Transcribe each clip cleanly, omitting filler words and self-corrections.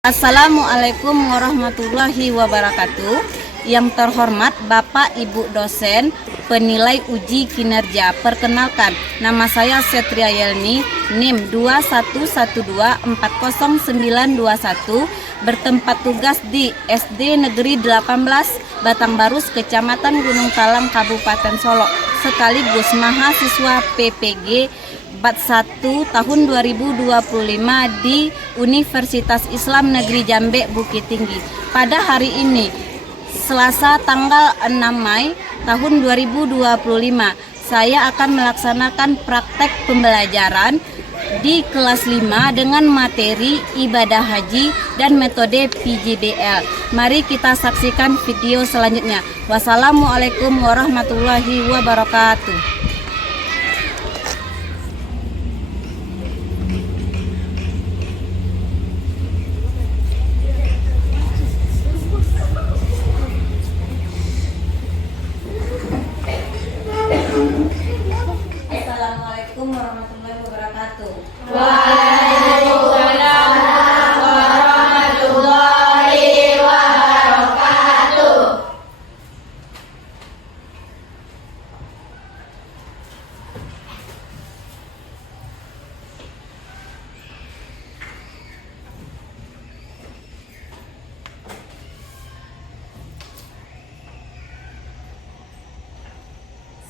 Assalamualaikum warahmatullahi wabarakatuh. Yang terhormat Bapak Ibu dosen, penilai uji kinerja. Perkenalkan, nama saya Setria Yelni, NIM 2112400921, bertempat tugas di SD Negeri 18 Batangbarus, Kecamatan Gunung Talang, Kabupaten Solo, sekaligus mahasiswa PPG Bat 1 tahun 2025 di Universitas Islam Negeri Jambe Bukit Tinggi. Pada hari ini, Selasa tanggal 6 Mei tahun 2025, saya akan melaksanakan praktek pembelajaran di kelas 5 dengan materi ibadah haji dan metode PJBL. Mari kita saksikan video selanjutnya. Wassalamualaikum warahmatullahi wabarakatuh. Assalamualaikum warahmatullahi wabarakatuh. Waalaikumsalam warahmatullahi wabarakatuh.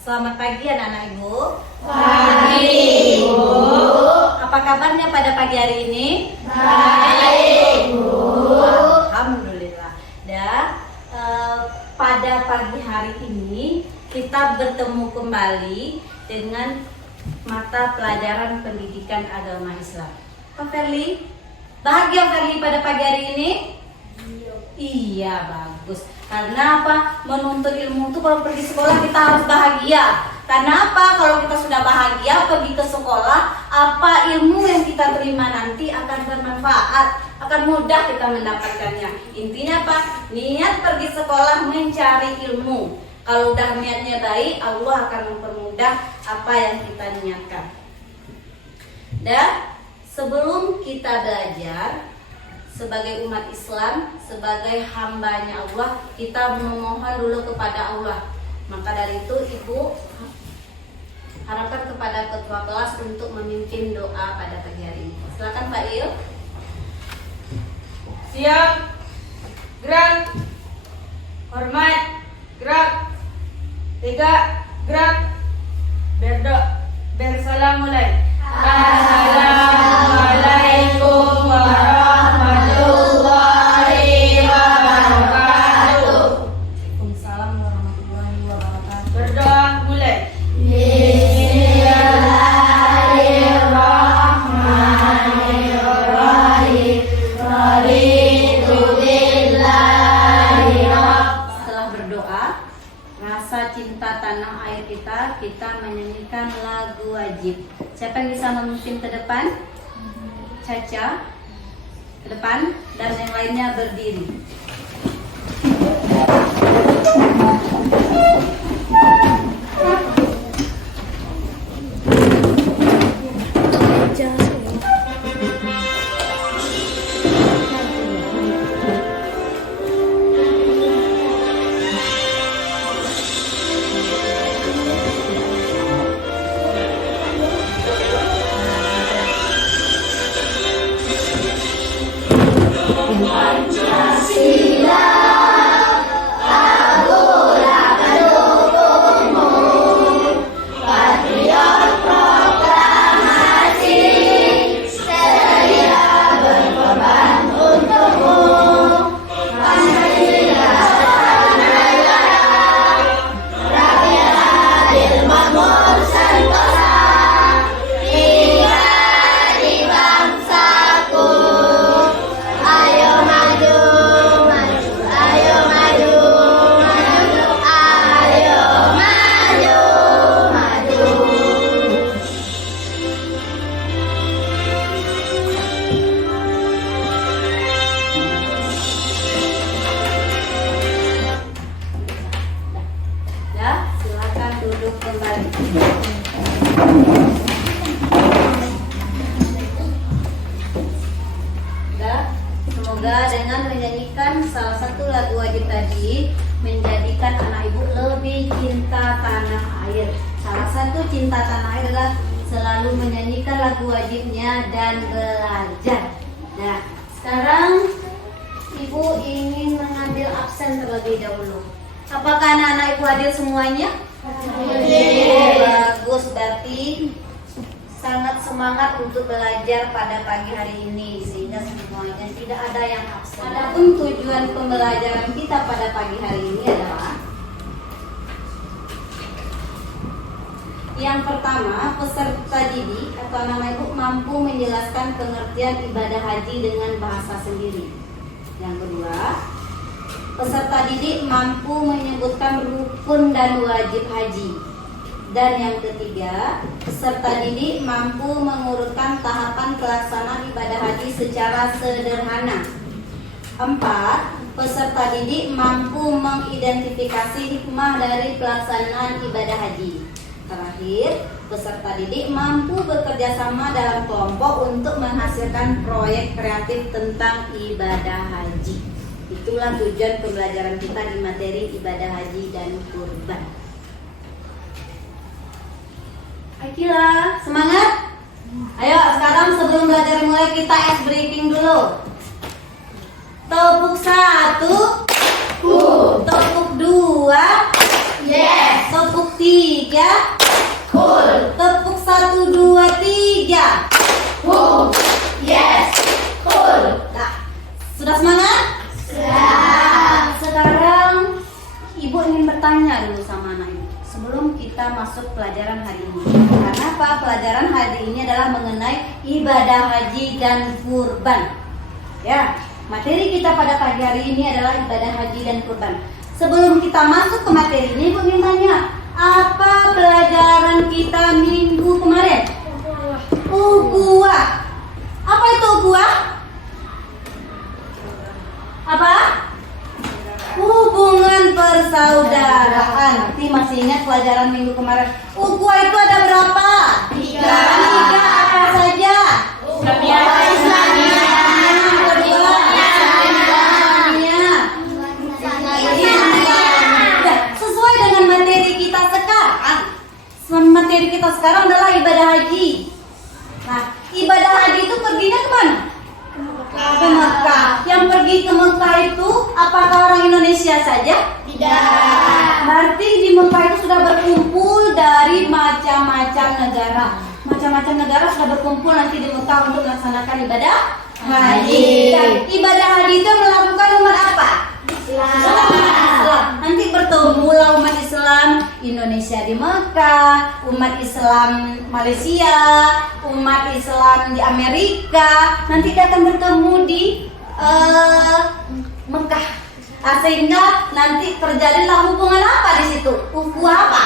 Selamat pagi anak-anak Ibu. Pagi Ibu. Apa kabarnya pada pagi hari ini? Baik Bu. Alhamdulillah. Pada pagi hari ini kita bertemu kembali dengan mata pelajaran pendidikan agama Islam. Pak Ferli, bahagia Ferli pada pagi hari ini? Iya, bagus. Karena apa? Menuntut ilmu itu kalau pergi sekolah kita harus bahagia. Karena apa? Kalau kita sudah bahagia pergi ke sekolah, apa ilmu yang kita terima nanti akan bermanfaat, akan mudah kita mendapatkannya. Intinya apa? Niat pergi sekolah mencari ilmu. Kalau udah niatnya baik, Allah akan mempermudah apa yang kita niatkan. Dan sebelum kita belajar sebagai umat Islam, sebagai hambanya Allah, kita memohon dulu kepada Allah. Maka dari itu Ibu harapkan kepada ketua kelas untuk memimpin doa pada pagi hari ini. Silakan Pak Il. Siap. Gerak. Hormat. Gerak. 3. Gerak. Bersalam mulai. Assalamualaikum warahmatullahi wabarakatuh. Waalaikumsalam warahmatullahi wabarakatuh. Berdoa mulai. Setelah berdoa, rasa cinta tanah air kita menyanyikan lagu wajib. Siapa yang bisa memimpin ke depan? Caca ke depan dan yang lainnya berdiri. Ayo maju Sehingga dengan menyanyikan salah satu lagu wajib tadi menjadikan anak ibu lebih cinta tanah air. Salah satu cinta tanah air adalah selalu menyanyikan lagu wajibnya dan belajar. Nah, sekarang ibu ingin mengambil absen terlebih dahulu. Apakah anak-anak ibu hadir semuanya? Bagus, berarti sangat semangat untuk belajar pada pagi hari ini sehingga semuanya tidak ada yang absen. Adapun tujuan pembelajaran kita pada pagi hari ini adalah yang pertama, peserta didik atau anak ibu mampu menjelaskan pengertian ibadah haji dengan bahasa sendiri. Yang kedua, peserta didik mampu menyebutkan rukun dan wajib haji. Dan yang ketiga, peserta didik mampu mengurutkan tahapan pelaksanaan ibadah haji secara sederhana. 4. Peserta didik mampu mengidentifikasi hikmah dari pelaksanaan ibadah haji. Terakhir, peserta didik mampu bekerja sama dalam kelompok untuk menghasilkan proyek kreatif tentang ibadah haji. Itulah tujuan pembelajaran kita di materi ibadah haji dan kurban. Akila, semangat? Ayo sekarang sebelum belajar mulai kita ice breaking dulu. Tepuk 1, tepuk 2, Yes. tepuk 3, Cool. tepuk 1, 2, 3. Cool. Yes. Cool. Nah, sudah semangat? Sudah. Sekarang ibu ingin bertanya dulu sama anak ibu sebelum kita masuk pelajaran hari ini. Karena apa? Pelajaran hari ini adalah mengenai ibadah haji dan kurban. Ya, materi kita pada pagi hari ini adalah ibadah haji dan kurban. Sebelum kita masuk ke materi ini, ibu ingin tanya, apa pelajaran kita minggu kemarin? Ukhuwah. Apa itu ukhuwah? Apa? Hubungan persaudaraan. Nanti masih ingat pelajaran minggu kemarin? Ukhuwah itu ada berapa? 3. Apa saja? Kebiasaan Islamiyah. Kedua, Islamiyah. Sesuai dengan materi kita sekarang. Materi kita sekarang adalah ibadah haji. Nah, ibadah haji itu perginya kemana? Ke Mekah. Yang pergi ke Mekah itu apakah orang Indonesia saja? Tidak. Berarti di Mekah itu sudah berkumpul dari macam-macam negara. Macam-macam negara sudah berkumpul nanti di Mekah untuk melaksanakan ibadah haji. Dan ibadah haji itu melakukan umat apa? Islam. Nanti bertemulah umat Islam Indonesia di Mekah, umat Islam Malaysia, umat Islam di Amerika. Nanti dia akan bertemu di Mekah. Sehingga nanti terjadilah hubungan apa di situ? Ukhuwah apa?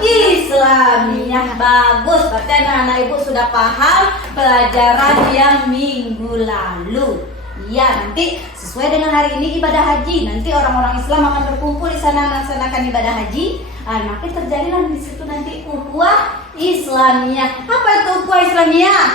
Islamiyah. Bagus. Berarti anak-anak ibu sudah paham pelajaran yang minggu lalu. Ya, nanti sesuai dengan hari ini ibadah haji. Nanti orang-orang Islam akan berkumpul di sana melaksanakan ibadah haji. Maka terjadilah di situ nanti ukhuwah Islamiyah. Apa itu ukhuwah Islamiyah?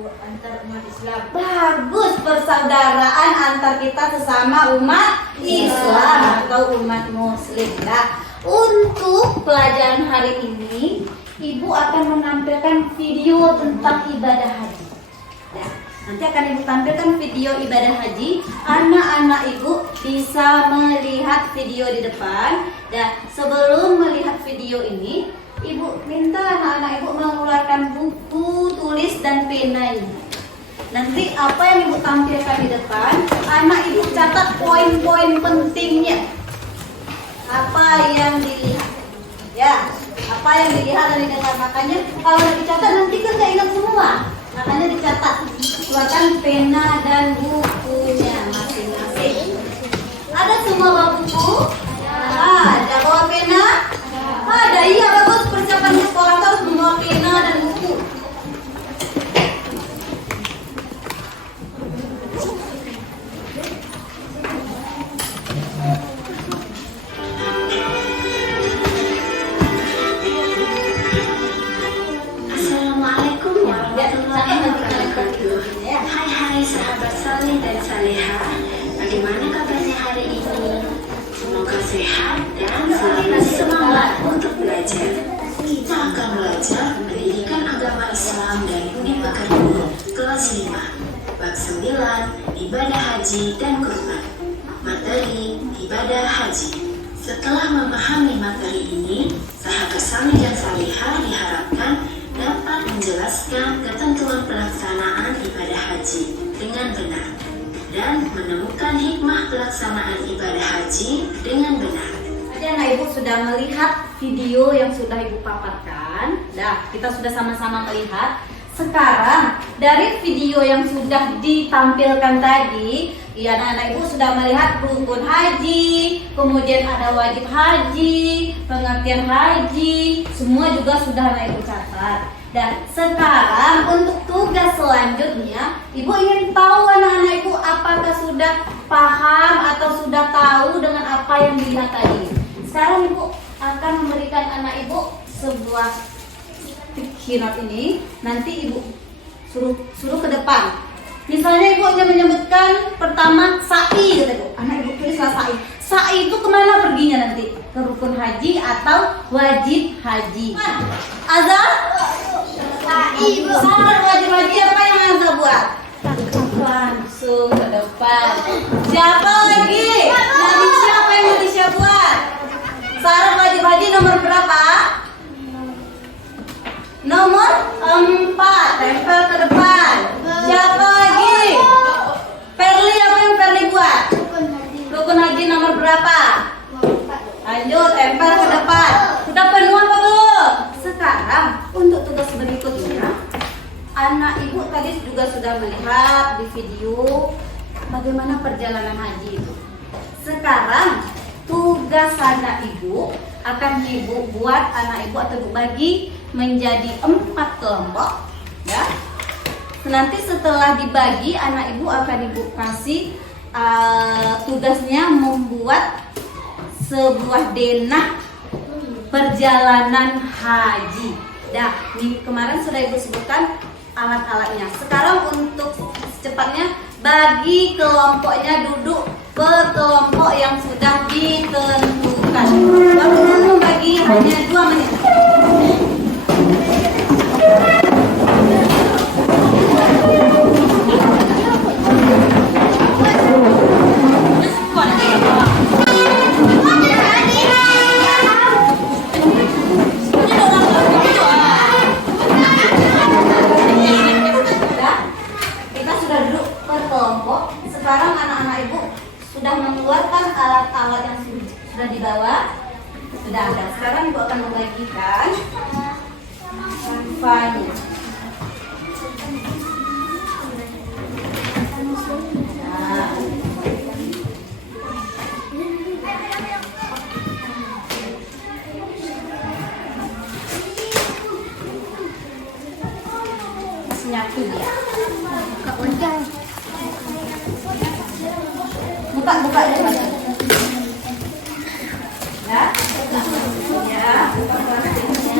Antar umat Islam. Bagus, persaudaraan antar kita sesama umat Islam atau umat Muslim. Nah, untuk pelajaran hari ini, Ibu akan menampilkan video tentang ibadah haji. Nah, nanti akan Ibu tampilkan video ibadah haji. Anak-anak Ibu bisa melihat video di depan. Dan sebelum melihat video ini, Ibu minta anak-anak Ibu mengeluarkan buku, tulis, dan penanya. Nanti apa yang Ibu tampilkan di depan, anak Ibu catat poin-poin pentingnya. Apa yang dilihat, ya, apa yang dilihat dan didengar. Makanya kalau dicatat nanti kan nggak ingat semua. Makanya dicatat. Keluarkan pena dan bukunya masing-masing. Ada semua bawa buku? Ada. Bawa pena? Ada. Iya, bagus. Persiapan ke sekolah harus membawa pena dan buku. Assalamualaikum ya. Catat nanti kalian ya. sahabat saleh dan saleha, bagaimana kabarnya hari ini? Semoga sehat dan selalu semangat untuk belajar. Kita akan belajar pendidikan agama Islam dari Budi Pekerti, kelas 5, bab 9, ibadah haji dan kurban. Materi ibadah haji. Setelah memahami materi ini, sahabat saleh dan saleha diharapkan dapat menjelaskan ketentuan pelaksanaan ibadah haji dengan benar dan menemukan hikmah pelaksanaan ibadah haji dengan benar. Tadi anak ibu sudah melihat video yang sudah ibu paparkan. Nah, kita sudah sama-sama melihat. Sekarang dari video yang sudah ditampilkan tadi, ya anak-anak ibu sudah melihat rukun haji, kemudian ada wajib haji, pengertian haji, semua juga sudah anak ibu catat. Dan sekarang untuk tugas selanjutnya, ibu ingin tahu anak-anak ibu apakah sudah paham atau sudah tahu dengan apa yang dilihat tadi. Sekarang ibu akan memberikan anak ibu sebuah pikiran ini, nanti ibu suruh ke depan. Misalnya ibu ingin menyebutkan pertama sa'i, kata ibu. Anak ibu tulislah sa'i. Sa'i itu kemana perginya nanti? Ke rukun haji atau wajib haji? Azhar? Sa'i, Bu. Saat wajib haji apa yang Azhar buat? Langsung ke depan. Siapa lagi? Dari siapa yang Malaysia buat? Syarat wajib haji nomor berapa? Nomor 4, tempel ke depan. Siapa lagi? Perli, apa yang Perli buat? Rukun haji nomor berapa? Lanjut, tempel ke depan. Sudah penuh apa belum? Sekarang untuk tugas berikutnya, anak ibu tadi juga sudah melihat di video bagaimana perjalanan haji itu. Sekarang tugas anak ibu akan ibu buat anak ibu atau ibu bagi menjadi 4 kelompok, ya. Nanti setelah dibagi, anak ibu akan ibu kasih tugasnya membuat sebuah denah perjalanan haji. Dah, kemarin sudah ibu sebutkan alat-alatnya. Sekarang untuk secepatnya bagi kelompoknya duduk per kelompok yang sudah ditentukan. Baru membagi hanya 2 menit. Kita sudah duduk per kelompok. Sekarang anak-anak ibu sudah mengeluarkan alat-alat yang sudah dibawa. Sudah ada. Sekarang ibu akan membagikan sampahnya. Nah. Nyatu dia. Buka ya. Ya. Ya, buka plastiknya.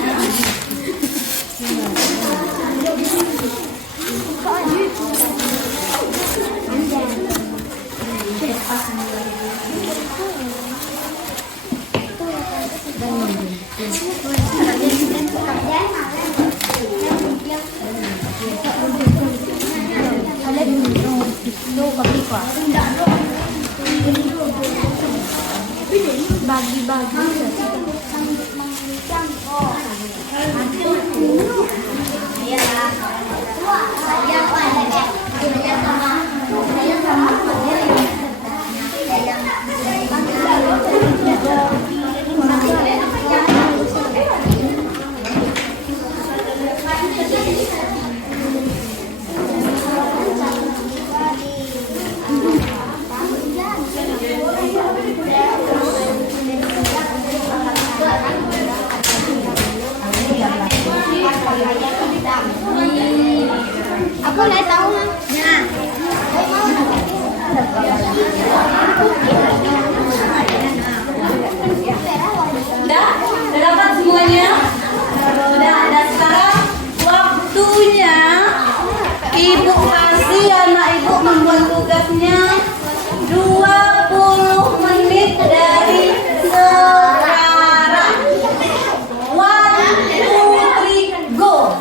Aku nggak tahu, Mas. tugasnya 20 menit dari sekarang. 1, 2, 3, go.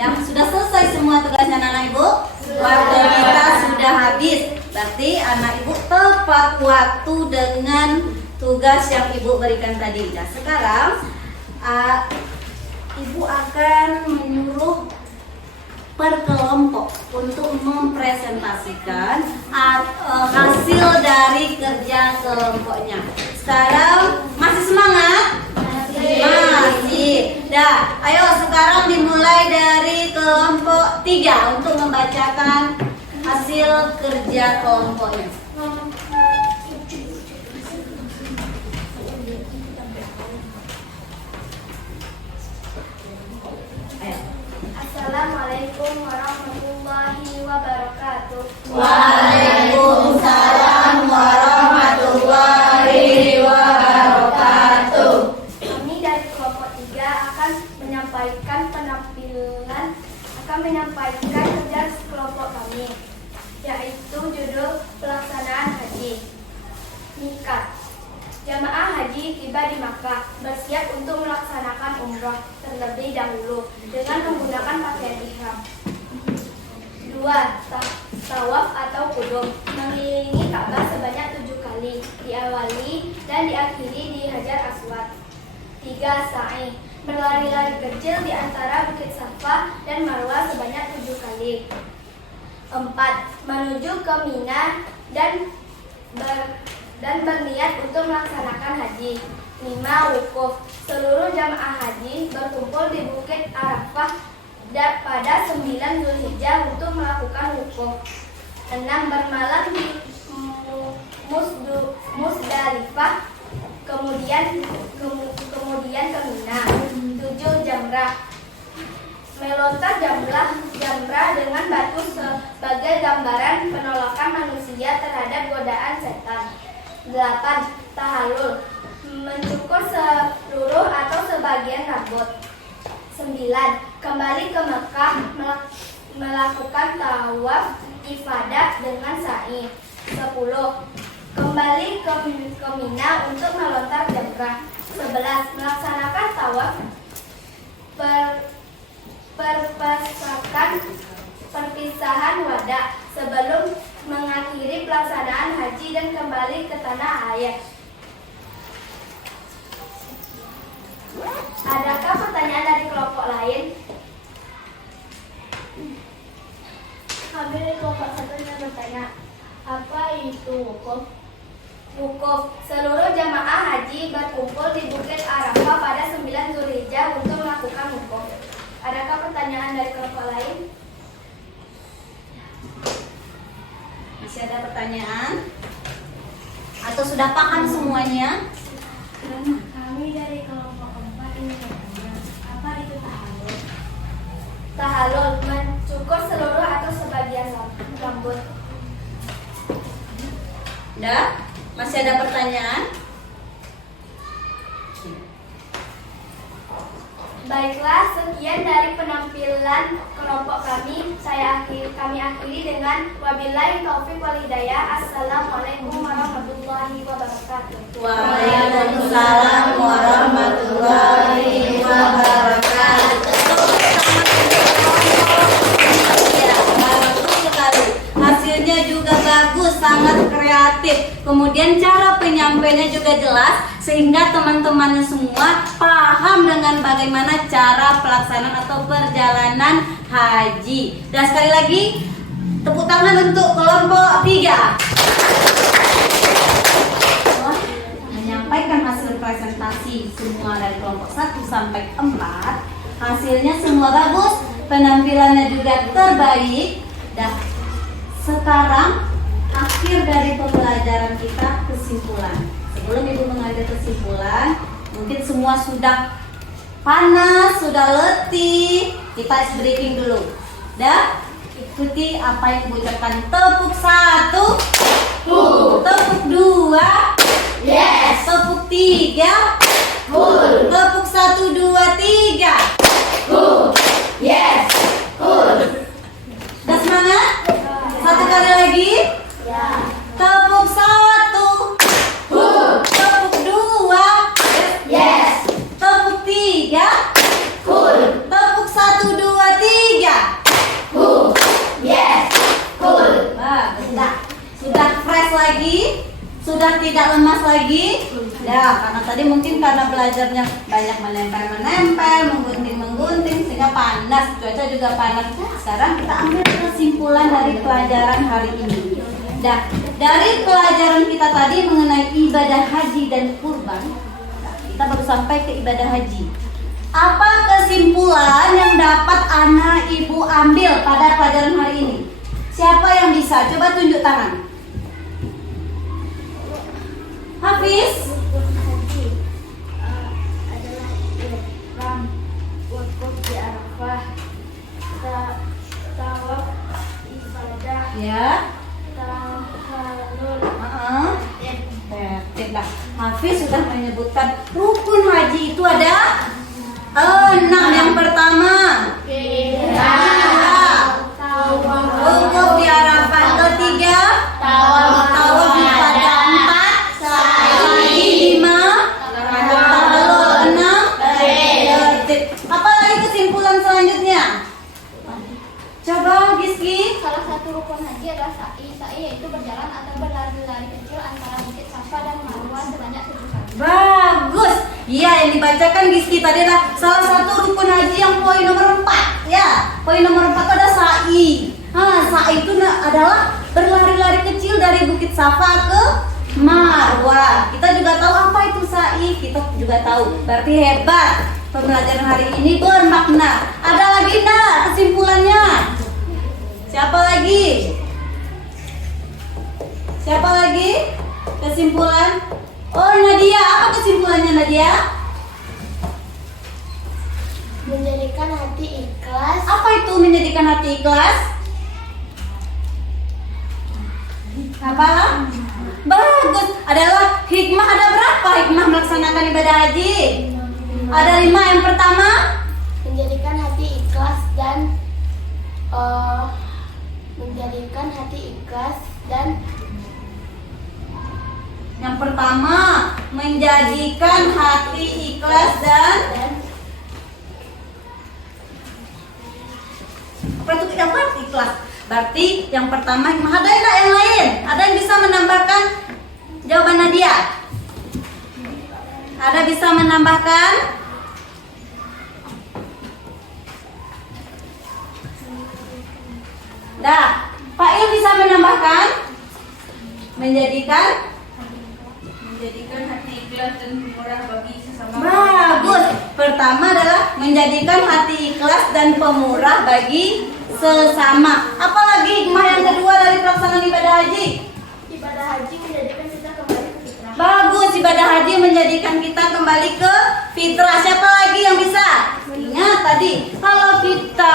Yang sudah selesai semua tugasnya anak ibu. Waktu kita sudah habis. Berarti anak ibu tepat waktu dengan tugas yang ibu berikan tadi. Nah sekarang ibu akan menyuruh per kelompok untuk mempresentasikan hasil dari kerja kelompoknya. Sekarang masih semangat? Masih. Dah, ayo sekarang dimulai dari kelompok 3 untuk membacakan hasil kerja kelompoknya. Assalamualaikum warahmatullahi wabarakatuh. Waalaikumsalam warahmatullahi wabarakatuh. Kami dari kelompok 3 akan menyampaikan kerja kelompok kami, yaitu judul pelaksanaan haji. Miqat. Jamaah haji tiba di Makkah, bersiap untuk melaksanakan umroh terlebih dahulu dengan menggunakan pakaian ihram. 2. Tawaf atau kudum, mengelilingi Ka'bah sebanyak 7 kali, diawali dan diakhiri di Hajar Aswad. 3. Sa'i, berlari-lari kecil di antara Bukit Safa dan Marwah sebanyak 7 kali. 4. Menuju ke Mina dan berniat untuk melaksanakan haji. 5. Wukuf, seluruh jamaah haji berkumpul di Bukit Arafah pada 9 Zulhijjah untuk melakukan wukuf. 6. Bermalam di Musdalifah. kemudian ke Mina. 7. Jamrah. Melontar jamrah dengan batu sebagai gambaran penolakan manusia terhadap godaan setan. 8. Tahallul. Mencukur seluruh atau sebagian rambut. 9. Kembali ke Mekah melakukan tawaf ifadah dengan sa'i. 10. Kembali ke Mina untuk melontar jamrah. 11. Melaksanakan tawaf perpisahan wada sebelum mengakhiri pelaksanaan haji dan kembali ke tanah air. Adakah pertanyaan dari kelompok lain? Kami dari kelompok 1 yang bertanya, apa itu wukuf? Wukuf. Seluruh jamaah haji berkumpul di Bukit Arafah pada 9 Zulhijjah untuk melakukan wukuf. Adakah pertanyaan dari kelompok lain? Masih ada pertanyaan? Atau sudah paham semuanya? Kami dari kelompok 4 ini bertanya, apa itu tahallul? Tahallul mencukur seluruh atau sebagian rambut. Udah? Masih ada pertanyaan? Baiklah, sekian dari penampilan kelompok kami. Kami akhiri dengan wabillahi taufiq wal hidayah. Assalamualaikum warahmatullahi wabarakatuh. Waalaikumsalam warahmatullahi wabarakatuh. Ya, bagus sekali. Hasilnya juga bagus, sangat kreatif. Kemudian cara penyampaiannya juga jelas sehingga teman-teman semua paham dengan bagaimana cara pelaksanaan atau perjalanan haji. Dan sekali lagi tepuk tangan untuk kelompok 3. Menyampaikan hasil presentasi semua dari kelompok 1 sampai 4. Hasilnya semua bagus, penampilannya juga terbaik. Dan sekarang akhir dari pembelajaran kita, kesimpulan. Sebelum Ibu mengambil kesimpulan, mungkin semua sudah panas, sudah letih. Kita ice breaking dulu. Dah, ikuti apa yang Ibu ucapkan. Tepuk 1, tepuk 2, yes. Tepuk 3, tepuk 1, 2, 3, yes. Udah semangat? Satu kali lagi. Tepuk 1, tepuk 2, yes. Tepuk 3, tepuk 1, 2, 3, yes. Sudah fresh lagi, sudah tidak lemas lagi. Ya, karena tadi mungkin karena belajarnya banyak menempel, menggunting sehingga panas, cuaca juga panas. Sekarang kita ambil kesimpulan dari pelajaran hari ini. Nah, dari pelajaran kita tadi mengenai ibadah haji dan kurban, kita baru sampai ke ibadah haji. Apa kesimpulan yang dapat anak ibu ambil pada pelajaran hari ini? Siapa yang bisa? Coba tunjuk tangan. Hafiz? Haji adalah ihram, wukuf di Arafah, tawaf ibadah, Ya. tahallul. Tertib lah. Hafiz sudah menyebutkan rukun haji itu ada 6. Yang pertama, wukuf di Arafah. Ketiga, tawaf ibadah. 4, lagi 5, tahallul. 6, tertib. Apa lagi kesimpulan selanjutnya? Coba Giski. Salah satu rukun haji adalah sa'i. Sa'i yaitu berjalan atau berlari-lari kecil antara Bukit Safa dan Marwah sebanyak 7 kali. Bagus. Iya, yang dibacakan Giski tadi adalah salah satu rukun haji yang poin nomor 4. Ya, poin nomor 4 ada sa'i. Sa'i itu adalah berlari-lari kecil dari Bukit Safa ke Marwah. Kita juga tahu apa itu sa'i. Kita juga tahu. Berarti hebat. Pembelajaran hari ini bermakna. Ada lagi enggak kesimpulannya? Siapa lagi? Siapa lagi? Kesimpulan? Oh Nadia, apa kesimpulannya Nadia? Menjadikan hati ikhlas. Apa itu menjadikan hati ikhlas? Apa? Bagus. Adalah hikmah. Ada berapa hikmah melaksanakan ibadah haji? Ada 5. Yang pertama, Menjadikan hati ikhlas dan menjadikan hati ikhlas dan yang pertama menjadikan hati ikhlas dan apa itu apa ikhlas? Berarti yang pertama hikmah. Ada enggak yang lain? Ada yang bisa menambahkan jawaban Nadia? Ada bisa menambahkan? Dah, Pak Il bisa menambahkan? Menjadikan hati ikhlas dan murah bagi sesama. bagus. Pertama adalah menjadikan hati ikhlas dan pemurah bagi sesama. Apalagi hikmah yang kedua dari pelaksanaan ibadah haji? ibadah haji menjadikan kita kembali ke fitrah. Bagus, ibadah haji menjadikan kita kembali ke fitrah. Siapa lagi yang bisa? Ingat tadi, kalau kita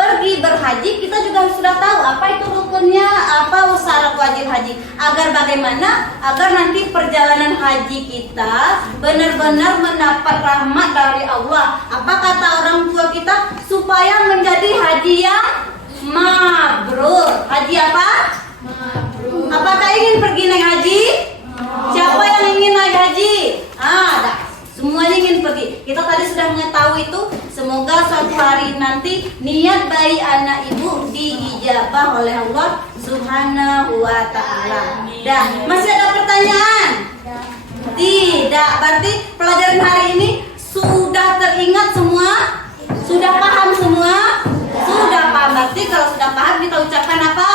pergi berhaji, kita juga sudah tahu apa itu rukunnya, apa syarat wajib haji. Agar bagaimana? Agar nanti perjalanan haji kita benar-benar mendapat rahmat dari Allah. Apa kata orang tua kita? Supaya menjadi haji yang mabrur. Haji apa? Mabrur. Apakah ingin pergi naik haji? Siapa yang ingin naik haji? Dah. Semuanya ingin pergi. Kita tadi sudah mengetahui itu. Semoga suatu hari nanti niat bayi anak ibu diijabah oleh Allah Subhanahu wa ta'ala. Dah, masih ada pertanyaan? Tidak. Berarti pelajaran hari ini sudah teringat semua? Sudah paham semua? Sudah paham. Berarti kalau sudah paham kita ucapkan apa?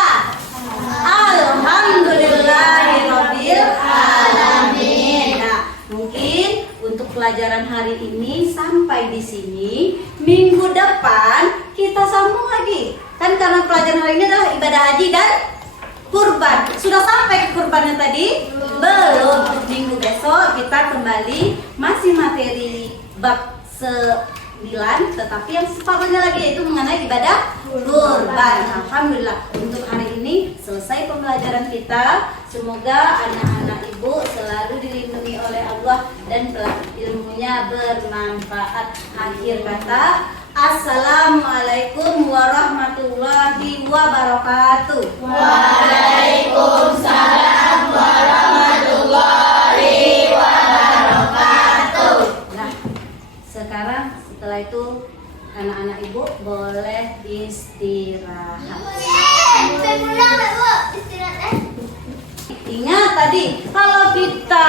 Alhamdulillahirabbil alamin. Nah, mungkin untuk pelajaran hari ini sampai di sini. Minggu depan kita sambung lagi. Kan karena pelajaran hari ini adalah ibadah haji dan kurban. Sudah sampai ke kurbannya tadi? Belum. Minggu besok kita kembali masih materi bab 9, tetapi yang separuhnya lagi yaitu mengenai ibadah kurban. Alhamdulillah untuk hari ini selesai pembelajaran kita. Semoga anak-anak ibu selalu dilindungi oleh Allah dan ilmunya bermanfaat. Akhir kata, assalamualaikum warahmatullahi wabarakatuh. Waalaikumsalam warahmatullahi wabarakatuh. Nah, sekarang setelah itu anak-anak ibu boleh istirahat. Ingat tadi, kalau kita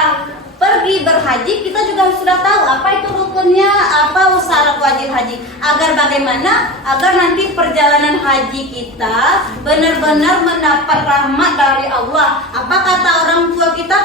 pergi berhaji, kita juga sudah tahu apa itu rukunnya, apa syarat wajib haji. Agar bagaimana? Agar nanti perjalanan haji kita benar-benar mendapat rahmat dari Allah. Apa kata orang tua kita?